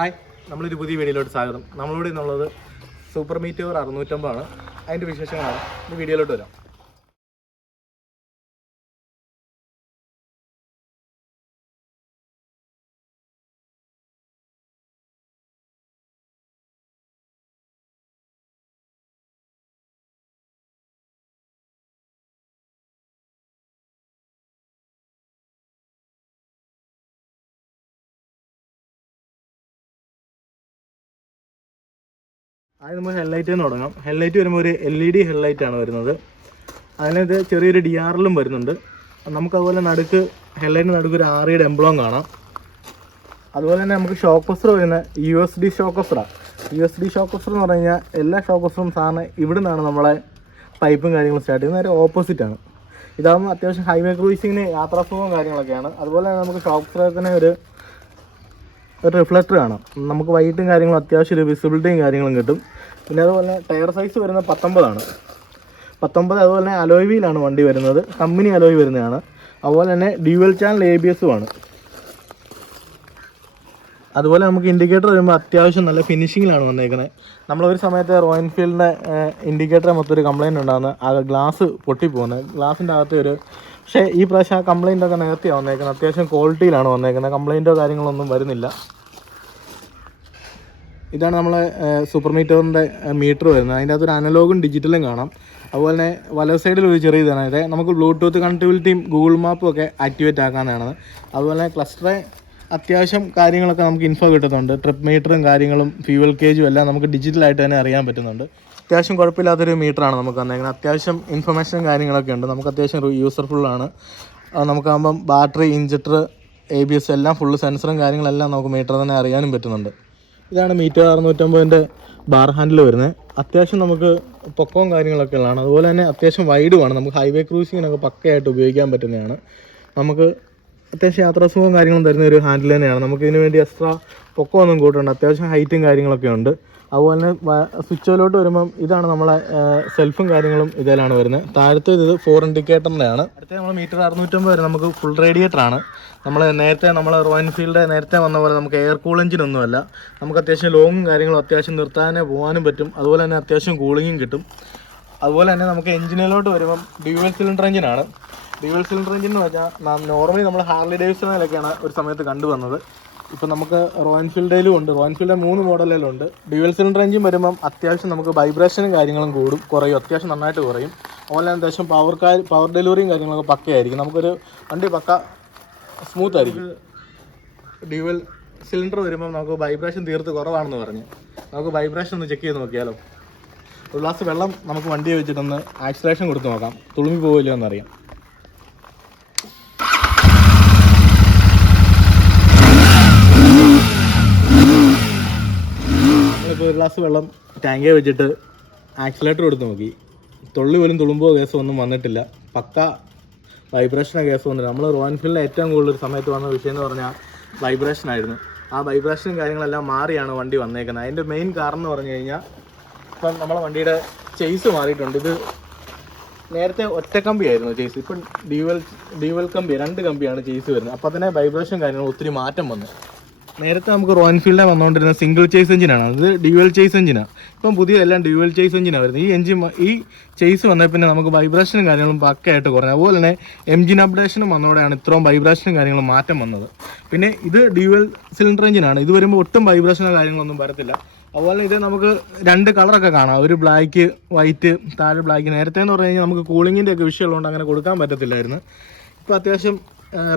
Hi, നമ്മളൊരു പുതിയ വീഡിയോയിലോട്ട് സ്വാഗതം. നമ്മളോട് ഇന്നുള്ളത് സൂപ്പർ മീറ്റിയോർ 650 ആണ്. അതിൻ്റെ വിശേഷങ്ങളാണ് ഈ വീഡിയോയിലോട്ട് വരാം. ആദ്യം നമുക്ക് ഹെഡ്ലൈറ്റിൽ നിന്ന് തുടങ്ങാം. ഹെഡ്ലൈറ്റ് വരുമ്പോൾ ഒരു LED ഹെഡ്ലൈറ്റാണ് വരുന്നത്. അതിനകത്ത് ചെറിയൊരു DRLും വരുന്നുണ്ട്. നമുക്കതുപോലെ ഹെഡ്ലൈറ്റിന് നടുക്ക് ഒരു REയുടെ എംബ്ലം കാണാം. അതുപോലെ തന്നെ നമുക്ക് ഷോക്ക് ഓഫർ വരുന്ന USD ഷോക്ക് ഓഫറാണ്. USD ഷോക്ക് ഓഫർ എന്ന് പറഞ്ഞു കഴിഞ്ഞാൽ എല്ലാ ഷോക്ക് ഓഫറും സാറിന് ഇവിടെ നിന്നാണ് നമ്മളെ പൈപ്പും കാര്യങ്ങളും സ്റ്റാർട്ട് ചെയ്യുന്നത്. നേരെ ഓപ്പോസിറ്റാണ്. ഇതാകുമ്പോൾ അത്യാവശ്യം ഹൈവേ ക്രൂസിങ്ങിന് യാത്രാസുഖവും കാര്യങ്ങളൊക്കെയാണ്. അതുപോലെ തന്നെ നമുക്ക് ഷോക്ക് ഓഫറിന് ഒരു റിഫ്ലക്ടർ കാണാം. നമുക്ക് വൈറ്റും കാര്യങ്ങളും അത്യാവശ്യം ഒരു വിസിബിലിറ്റിയും കാര്യങ്ങളും കിട്ടും. പിന്നെ അതുപോലെ ടയർ സൈസ് വരുന്നത് 19 ആണ്. 19. അതുപോലെ തന്നെ അലോയ് വീലാണ് വണ്ടി വരുന്നത്. കമ്പനി അലോയ് വരുന്നതാണ്. അതുപോലെ തന്നെ ഡ്യുവൽ ചാനൽ ABS ആണ്. അതുപോലെ നമുക്ക് ഇൻഡിക്കേറ്റർ വരുമ്പോൾ അത്യാവശ്യം നല്ല ഫിനിഷിങ്ങിലാണ് വന്നേക്കുന്നത്. നമ്മളൊരു സമയത്ത് റോയൽ എൻഫീൽഡിൻ്റെ ഇൻഡിക്കേറ്റർ മൊത്തം ഒരു കംപ്ലയിൻറ്റ് ഉണ്ടാകുന്നത്, ആ ഗ്ലാസ് പൊട്ടിപ്പോകുന്നത്. ഗ്ലാസിൻ്റെ അകത്ത് പക്ഷേ ഈ പ്രാവശ്യം ആ കംപ്ലയിൻ്റൊക്കെ നേരത്തെയാണ് വന്നേക്കുന്നത്. അത്യാവശ്യം ക്വാളിറ്റിയിലാണ് വന്നേക്കുന്നത്. കംപ്ലയിൻറ്റോ കാര്യങ്ങളൊന്നും വരുന്നില്ല. ഇതാണ് നമ്മളെ സൂപ്പർ മീറ്ററിൻ്റെ മീറ്റർ വരുന്നത്. അതിൻ്റെ അകത്തൊരു അനലോഗും ഡിജിറ്റലും കാണാം. അതുപോലെ തന്നെ വലത് സൈഡിൽ ഒരു ചെറിയ ഇതാണ്. ഇത് നമുക്ക് ബ്ലൂടൂത്ത് കണക്ടിവിറ്റിയും ഗൂഗിൾ മാപ്പും ഒക്കെ ആക്ടിവേറ്റ് ആക്കാനാണ്. അതുപോലെ തന്നെ ക്ലസ്റ്ററെ അത്യാവശ്യം കാര്യങ്ങളൊക്കെ നമുക്ക് ഇൻഫോ കിട്ടുന്നുണ്ട്. ട്രിപ്പ് മീറ്ററും കാര്യങ്ങളും ഫ്യൂവൽ കേജും എല്ലാം നമുക്ക് ഡിജിറ്റലായിട്ട് തന്നെ അറിയാൻ പറ്റുന്നുണ്ട്. അത്യാവശ്യം കുഴപ്പമില്ലാത്തൊരു മീറ്ററാണ് നമുക്ക് വന്നേക്കുന്നത്. അത്യാവശ്യം ഇൻഫർമേഷനും കാര്യങ്ങളൊക്കെ ഉണ്ട്. നമുക്ക് അത്യാവശ്യം യൂസർഫുള്ളാണ്. നമുക്കാകുമ്പം ബാറ്ററി, ഇൻജക്ടർ, ABS എല്ലാം ഫുള്ള് സെൻസറും കാര്യങ്ങളെല്ലാം നമുക്ക് മീറ്റർ തന്നെ അറിയാനും പറ്റുന്നുണ്ട്. ഇതാണ് മീറ്റർ 650ൻ്റെ ബാർ ഹാൻഡിൽ വരുന്നത്. അത്യാവശ്യം നമുക്ക് പൊക്കവും കാര്യങ്ങളൊക്കെ ഉള്ളതാണ്. അതുപോലെ തന്നെ അത്യാവശ്യം വൈഡുമാണ്. നമുക്ക് ഹൈവേ ക്രൂസിങ്ങിനൊക്കെ പക്കയായിട്ട് ഉപയോഗിക്കാൻ പറ്റുന്നതാണ്. നമുക്ക് അത്യാവശ്യം യാത്രാസുഖവും കാര്യങ്ങളും തരുന്ന ഒരു ഹാൻഡിൽ തന്നെയാണ്. നമുക്കിതിന് വേണ്ടി എക്സ്ട്രാ പൊക്കമൊന്നും കൂട്ടുണ്ട്. അത്യാവശ്യം ഹൈറ്റും കാര്യങ്ങളൊക്കെ ഉണ്ട്. അതുപോലെ തന്നെ സ്വിച്ചിലോട്ട് വരുമ്പം ഇതാണ് നമ്മളെ സെൽഫും കാര്യങ്ങളും ഇതിലാണ് വരുന്നത്. താഴത്തെ ഇത് 4 ഇൻഡിക്കേറ്ററിൻ്റെ ആണ്. അടുത്ത നമ്മൾ മീറ്റർ 650 വരെ നമുക്ക് ഫുൾ റേഡിയേറ്ററാണ്. നമ്മൾ റോയൽ എൻഫീൽഡ് നേരത്തെ വന്ന പോലെ നമുക്ക് എയർ കൂൾ എഞ്ചിനൊന്നുമല്ല. നമുക്ക് അത്യാവശ്യം ലോങ്ങും കാര്യങ്ങളും അത്യാവശ്യം നിർത്താനേ പോകാനും പറ്റും. അതുപോലെ തന്നെ അത്യാവശ്യം കൂളിങ്ങും കിട്ടും. അതുപോലെ തന്നെ നമുക്ക് എഞ്ചിനിലോട്ട് വരുമ്പം ഡ്യുവൽ സിലിണ്ടർ എഞ്ചിനാണ്. ഡ്യുവൽ സിലിണ്ടർ എഞ്ചിൻ എന്ന് വെച്ചാൽ നോർമലി നമ്മൾ ഹാർലി ഡേവിഡ്സണിലൊക്കെയാണ് ഒരു സമയത്ത് കണ്ടുവന്നത്. ഇപ്പോൾ നമുക്ക് റോയൽ എൻഫീൽഡിലും ഉണ്ട്. റോയൽ എൻഫീൽഡിൻ്റെ 3 മോഡലിലുണ്ട്. ഡ്യുവൽ സിലിണ്ടർ എഞ്ചിൻ വരുമ്പം അത്യാവശ്യം നമുക്ക് വൈബ്രേഷനും കാര്യങ്ങളും കുറയും. അത്യാവശ്യം നന്നായിട്ട് കുറയും. അതുപോലെ തന്നെ അത്യാവശ്യം പവർ ഡെലിവറിയും കാര്യങ്ങളൊക്കെ പക്കയായിരിക്കും. നമുക്കൊരു വണ്ടി പക്ക സ്മൂത്ത് ആയിരിക്കും. ഡ്യുവൽ സിലിണ്ടർ വരുമ്പം നമുക്ക് വൈബ്രേഷൻ തീർത്ത് കുറവാണെന്ന് പറഞ്ഞ് നമുക്ക് വൈബ്രേഷൻ ഒന്ന് ചെക്ക് ചെയ്ത് നോക്കിയാലോ. ഒരു ഗ്ലാസ് വെള്ളം നമുക്ക് വണ്ടി വെച്ചിട്ടൊന്ന് ആക്സിലേഷൻ കൊടുത്ത് നോക്കാം, തുളുമ്പി പോവില്ലോ എന്നറിയാം. നമ്മളിപ്പോൾ ഒരു ഗ്ലാസ് വെള്ളം ടാങ്കേ വെച്ചിട്ട് ആക്സിലേറ്റർ കൊടുത്ത് നോക്കി. തുള്ളി പോലും തുളുമ്പോ കേസോ ഒന്നും വന്നിട്ടില്ല. പക്ക വൈബ്രേഷനോ കേസോ ഒന്നുമില്ല. നമ്മൾ റോയൽ എൻഫീൽഡിൽ ഏറ്റവും കൂടുതൽ ഒരു സമയത്ത് വന്ന വിഷയം എന്ന് പറഞ്ഞാൽ വൈബ്രേഷനായിരുന്നു. ആ വൈബ്രേഷനും കാര്യങ്ങളെല്ലാം മാറിയാണ് വണ്ടി വന്നേക്കുന്നത്. അതിൻ്റെ മെയിൻ കാരണം എന്ന് പറഞ്ഞു കഴിഞ്ഞാൽ ഇപ്പം നമ്മളെ വണ്ടിയുടെ ചേസ് മാറിയിട്ടുണ്ട്. ഇത് നേരത്തെ ഒറ്റ കമ്പിയായിരുന്നു ചേസ്. ഇപ്പം ഡ്യുവൽ കമ്പി, 2 കമ്പിയാണ് ചേസ് വരുന്നത്. അപ്പോൾ തന്നെ വൈബ്രേഷൻ കാര്യങ്ങൾ ഒത്തിരി മാറ്റം വന്നു. നേരത്തെ നമുക്ക് റോയൽ എൻഫീൽഡിൽ വന്നുകൊണ്ടിരുന്ന സിംഗിൾ ചേസ് എഞ്ചിനാണ്. അത് ഡ്യുവൽ ചേസ് എഞ്ചിനാണ്. ഇപ്പം പുതിയ എല്ലാം ഡ്യുവൽ ചേസ് എഞ്ചിനാണ് വരുന്നത്. ഈ ചേസ് വന്നേ പിന്നെ നമുക്ക് വൈബ്രേഷനും കാര്യങ്ങളും പക്കയായിട്ട് കുറഞ്ഞു. അതുപോലെ തന്നെ എഞ്ചിൻ അപ്ഡേഷനും വന്നതോടെയാണ് ഇത്രയും വൈബ്രേഷനും കാര്യങ്ങളും മാറ്റം വന്നത്. പിന്നെ ഇത് ഡ്യുവൽ സിലിണ്ടർ എഞ്ചിനാണ്. ഇത് വരുമ്പോൾ ഒട്ടും വൈബ്രേഷനോ കാര്യങ്ങളൊന്നും വരത്തില്ല. അതുപോലെ ഇത് നമുക്ക് 2 കളറൊക്കെ കാണാം. ഒരു ബ്ലാക്ക്, വൈറ്റ്, താഴെ ബ്ലാക്ക്. നേരത്തെ എന്ന് പറഞ്ഞു കഴിഞ്ഞാൽ നമുക്ക് കൂളിങ്ങിൻ്റെ ഒക്കെ വിഷയമുള്ളതുകൊണ്ട് അങ്ങനെ കൊടുക്കാൻ പറ്റത്തില്ലായിരുന്നു. ഇപ്പോൾ അത്യാവശ്യം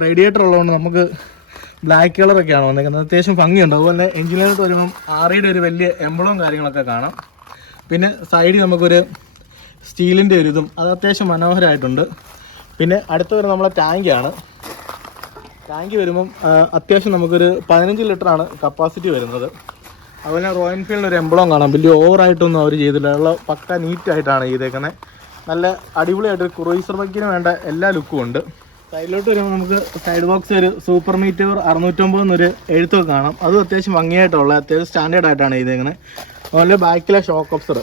റേഡിയേറ്റർ ഉള്ളതുകൊണ്ട് നമുക്ക് ബ്ലാക്ക് കളറൊക്കെയാണ് വന്നേക്കുന്നത്. അത്യാവശ്യം ഭംഗിയുണ്ട്. അതുപോലെ തന്നെ എഞ്ചിനകത്ത് വരുമ്പം REയുടെ ഒരു വലിയ എംബ്ലവും കാര്യങ്ങളൊക്കെ കാണാം. പിന്നെ സൈഡിൽ നമുക്കൊരു സ്റ്റീലിൻ്റെ ഒരു ഇതും, അത് അത്യാവശ്യം മനോഹരമായിട്ടുണ്ട്. പിന്നെ അടുത്ത വരുന്നത് നമ്മളെ ടാങ്കാണ്. ടാങ്ക് വരുമ്പം അത്യാവശ്യം നമുക്കൊരു 15 ലിറ്ററാണ് കപ്പാസിറ്റി വരുന്നത്. അതുപോലെ റോയൽ എൻഫീൽഡിൻ്റെ ഒരു എംബ്ലം കാണാം. വലിയ ഓവറായിട്ടൊന്നും അവർ ചെയ്തില്ല. ഉള്ള പക്ക നീറ്റായിട്ടാണ് ചെയ്തേക്കുന്നത്. നല്ല അടിപൊളിയായിട്ട് ക്രൂയിസർ ബൈക്കിന് വേണ്ട എല്ലാ ലുക്കും ഉണ്ട്. സൈഡിലോട്ട് വരുമ്പോൾ നമുക്ക് സൈഡ് ബോക്സ് ഒരു സൂപ്പർ മീറ്റർ 650 എന്നൊരു എഴുത്തൊക്കെ കാണാം. അതും അത്യാവശ്യം ഭംഗിയായിട്ടുള്ള അത്യാവശ്യം സ്റ്റാൻഡേർഡ് ആയിട്ടാണ് ചെയ്തേക്കുന്നത്. അതുപോലെ ബാക്കിലെ ഷോക്ക് ഓബ്സർ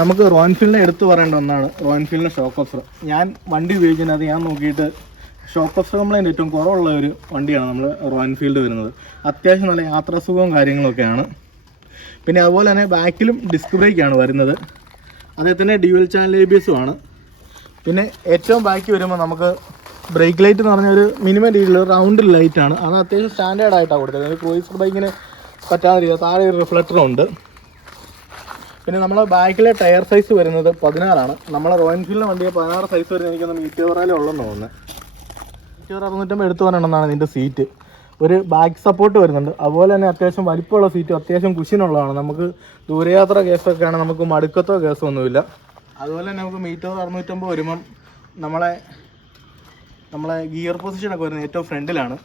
നമുക്ക് റോയൽ എൻഫീൽഡിനെ എടുത്ത് പറയേണ്ട ഒന്നാണ്. റോയൽ എൻഫീൽഡിൻ്റെ ഷോക്ക് ഓബ്സർ ഞാൻ വണ്ടി ഉപയോഗിക്കുന്നത് ഞാൻ നോക്കിയിട്ട് ഷോക്ക് ഓഫ് കംപ്ലൈൻറ്റ് ഏറ്റവും കുറവുള്ള ഒരു വണ്ടിയാണ് നമ്മൾ റോയൽ എൻഫീൽഡ് വരുന്നത്. അത്യാവശ്യം നല്ല യാത്രാസുഖവും കാര്യങ്ങളൊക്കെയാണ്. പിന്നെ അതുപോലെ തന്നെ ബാക്കിലും ഡിസ്ക് ബ്രേക്കാണ് വരുന്നത്. അതേപോലെ ഡ്യുവൽ ചാനൽ ABS ആണ്. പിന്നെ ഏറ്റവും ബാക്കി വരുമ്പോൾ നമുക്ക് ബ്രേക്ക് ലൈറ്റ് എന്ന് പറഞ്ഞ ഒരു മിനിമം രീതിയിൽ റൗണ്ട് ലൈറ്റാണ്. അത് അത്യാവശ്യം സ്റ്റാൻഡേർഡായിട്ടാണ് കൊടുത്തത്. ക്രൂയിസർ ബൈക്കിന് പറ്റാത്ത രീതിയിൽ താഴെ ഒരു റിഫ്ലക്ടറുണ്ട്. പിന്നെ നമ്മൾ ബാക്കിലെ ടയർ സൈസ് വരുന്നത് 16 നമ്മൾ റോയൽ എൻഫീൽഡിൻ്റെ വണ്ടിയെ 16 സൈസ് വരുന്നത് എനിക്കൊന്ന് മീറ്റോറാലേ ഉള്ളെന്ന് തോന്നുന്നത്. മീറ്റോർ 650 എടുത്തു പറയണമെന്നാണ് ഇതിൻ്റെ സീറ്റ്. ഒരു ബാക്ക് സപ്പോർട്ട് വരുന്നുണ്ട്. അതുപോലെ തന്നെ അത്യാവശ്യം വലിപ്പമുള്ള സീറ്റും അത്യാവശ്യം കുഷ്യനുള്ളതാണ്. നമുക്ക് ദൂരയാത്ര കേസൊക്കെയാണ്, നമുക്ക് മടുക്കത്തോ കേസൊന്നുമില്ല. അതുപോലെ തന്നെ നമുക്ക് മീറ്റോർ 650 വരുമ്പം നമ്മളെ ഗിയർ പൊസിഷനൊക്കെ വരുന്നത് ഏറ്റവും ഫ്രണ്ടിലാണ്.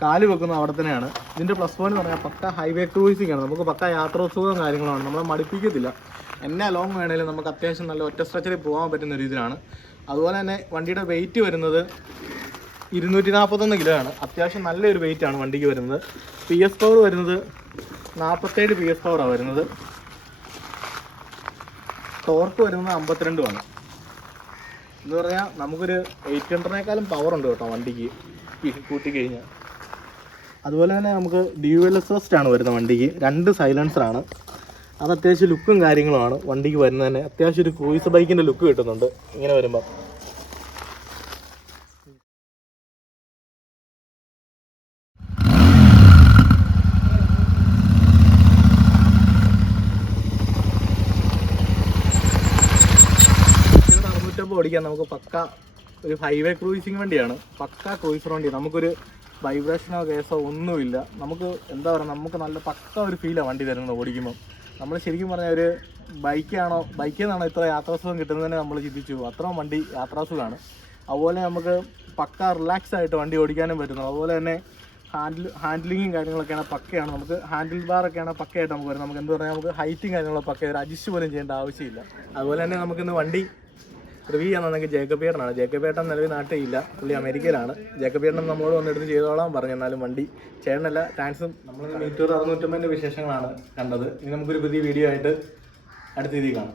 കാല് വെക്കുന്നത് അവിടെ തന്നെയാണ്. ഇതിൻ്റെ പ്ലസ് പോയിന്റ് എന്ന് പറഞ്ഞാൽ പക്ക ഹൈവേ ക്രൂയിസിംഗ് ആണ്. നമുക്ക് പക്ക യാത്രാസുഖവും കാര്യങ്ങളാണ്. നമ്മളെ മടുപ്പിക്കത്തില്ല. എന്നാ ലോങ് വേണേലും നമുക്ക് അത്യാവശ്യം നല്ല ഒറ്റ സ്ട്രെച്ചറിൽ പോകാൻ പറ്റുന്ന രീതിയിലാണ്. അതുപോലെ തന്നെ വണ്ടിയുടെ വെയിറ്റ് വരുന്നത് 241 കിലോ ആണ്. അത്യാവശ്യം നല്ലൊരു വെയിറ്റ് ആണ് വണ്ടിക്ക് വരുന്നത്. PS പവർ വരുന്നത് 47 PS പവറാണ് വരുന്നത്. ടോർക്ക് വരുന്നത് 52 ആണ്. എന്ന് പറഞ്ഞാൽ നമുക്കൊരു 800-നേക്കാളും പവറുണ്ട് കേട്ടോ വണ്ടിക്ക് കൂട്ടിക്കഴിഞ്ഞാൽ. അതുപോലെ തന്നെ നമുക്ക് ഡ്യുവൽ എക്സോസ്റ്റ് ആണ് വരുന്നത് വണ്ടിക്ക്. 2 സൈലൻസറാണ്. അത് അത്യാവശ്യം ലുക്കും കാര്യങ്ങളുമാണ് വണ്ടിക്ക് വരുന്നത് തന്നെ. അത്യാവശ്യം ഒരു ക്രൂയിസ് ബൈക്കിൻ്റെ ലുക്ക് കിട്ടുന്നുണ്ട് ഇങ്ങനെ വരുമ്പോൾ. ഓടിക്കാൻ നമുക്ക് പക്ക ഒരു ഹൈവേ ക്രൂയിസിങ് വണ്ടിയാണ്. പക്ക ക്രൂയിസർ വണ്ടി. നമുക്കൊരു വൈബ്രേഷനോ കേസോ ഒന്നുമില്ല. നമുക്ക് എന്താ പറയുക, നമുക്ക് നല്ല പക്ക ഒരു ഫീലാണ് വണ്ടി തരുന്നത് ഓടിക്കുമ്പോൾ. നമ്മൾ ശരിക്കും പറഞ്ഞാൽ ഒരു ബൈക്കിൽ നിന്നാണോ ഇത്ര യാത്രാസുഖം കിട്ടുന്നതിന് നമ്മൾ ചിന്തിച്ചു പോകും. അത്രയും വണ്ടി യാത്രാസുഖമാണ്. അതുപോലെ നമുക്ക് പക്ക റിലാക്സ് ആയിട്ട് വണ്ടി ഓടിക്കാനും പറ്റുന്നു. അതുപോലെ തന്നെ ഹാൻഡ്ലിങ്ങും കാര്യങ്ങളൊക്കെയാണ് പക്കയാണ്. നമുക്ക് ഹാൻഡിൽ ബാറൊക്കെയാണ് പക്കയായിട്ട് നമുക്ക് വരും. നമുക്ക് എന്താ പറയുക, നമുക്ക് ഹൈറ്റും കാര്യങ്ങളൊക്കെ പക്ക ഒരു അഡ്ജസ്റ്റ് പോലും ചെയ്യേണ്ട ആവശ്യമില്ല. അതുപോലെ തന്നെ നമുക്കിന്ന് വണ്ടി റിവ്യൂ ചെയ്യാന്നുണ്ടെങ്കിൽ ജേക്കബ് ചേട്ടനാണ്. ജേക്കബ് ചേട്ടൻ നിലവിൽ നാട്ടിലില്ല, പുള്ളി അമേരിക്കയിലാണ്. ജേക്കബ് ചേട്ടൻ നമ്മളോട് വന്നെടുത്ത് ചെയ്തോളാൻ പറഞ്ഞു. എന്നാലും വണ്ടി ചേട്ടനല്ല, താങ്ക്സും. നമ്മൾ മീറ്റർ 650 വിശേഷങ്ങളാണ് കണ്ടത്. ഇനി നമുക്കൊരു പുതിയ വീഡിയോ ആയിട്ട് അടുത്ത രീതിയിൽ കാണാം.